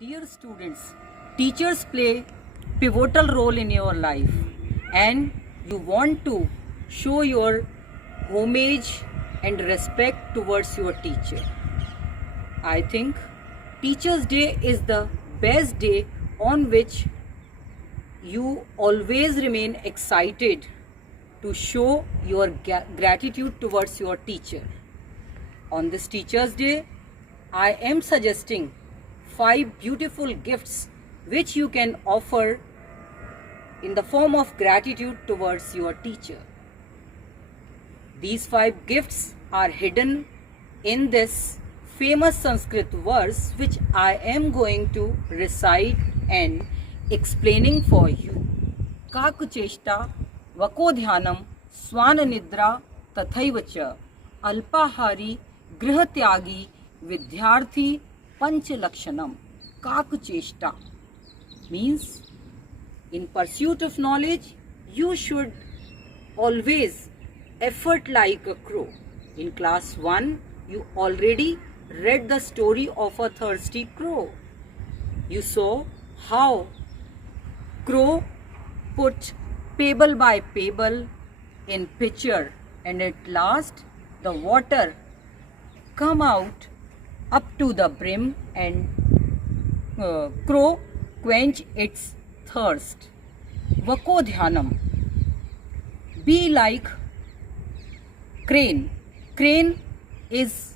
Dear students, teachers play pivotal role in your life and you want to show your homage and respect towards your teacher. I think Teachers' Day is the best day on which you always remain excited to show your gratitude towards your teacher. On this Teachers' Day, I am suggesting 5 beautiful gifts which you can offer in the form of gratitude towards your teacher. These 5 gifts are hidden in this famous Sanskrit verse which I am going to recite and explaining for you. Kakucheshta vakodhyanam swananidra tathaivacha alpahari grihatyagi vidyarthi panchalakshanam. Kakucheshta means in pursuit of knowledge you should always effort like a crow. In class 1 you already read the story of a thirsty crow. You saw how crow put pebble by pebble in pitcher and at last the water come out up to the brim and crow quench its thirst. Vakodhyanam, be like crane. Crane is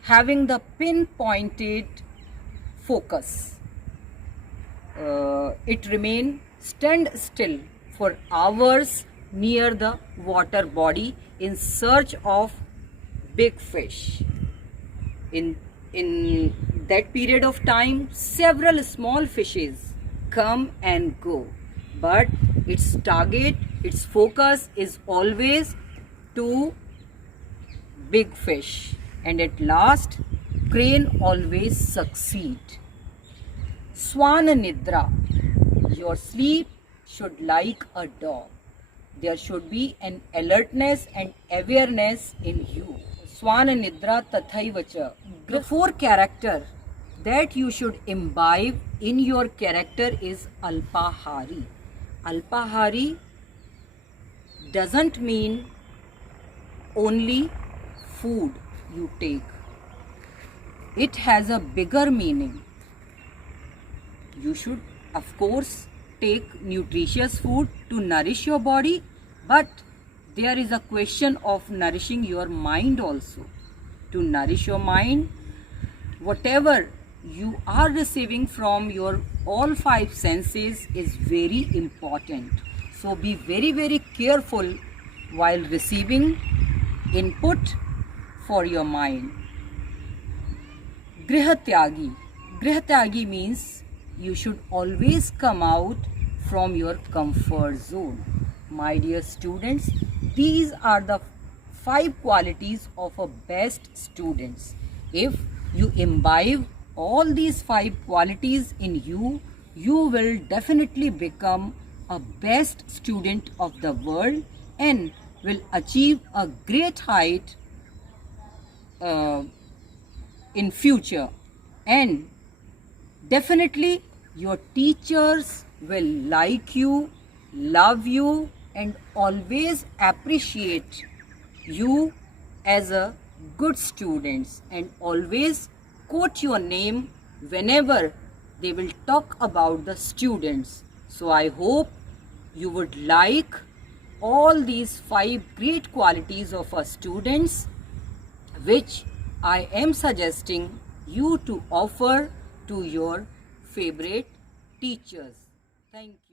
having the pinpointed focus. It remain stand still for hours near the water body in search of big fish. In that period of time, several small fishes come and go, but its target, its focus is always to big fish, and at last crane always succeed. Swana nidra, your sleep should like a dog. There should be an alertness and awareness in you. Swana nidra tathaivacha. The 4 character that you should imbibe in your character is alpahari. Alpahari doesn't mean only food you take. It has a bigger meaning. You should of course take nutritious food to nourish your body, but there is a question of nourishing your mind also. To nourish your mind, whatever you are receiving from your all 5 senses is very important. So be very, very careful while receiving input for your mind. Grihatyagi. Grihatyagi means you should always come out from your comfort zone. My dear students, these are the 5 qualities of a best student. If you imbibe all these 5 qualities in you, you will definitely become a best student of the world and will achieve a great height in future, and definitely your teachers will like you, love you, and always appreciate you as a good student and always quote your name whenever they will talk about the students. So I hope you would like all these 5 great qualities of a students which I am suggesting you to offer to your favorite teachers. Thank you.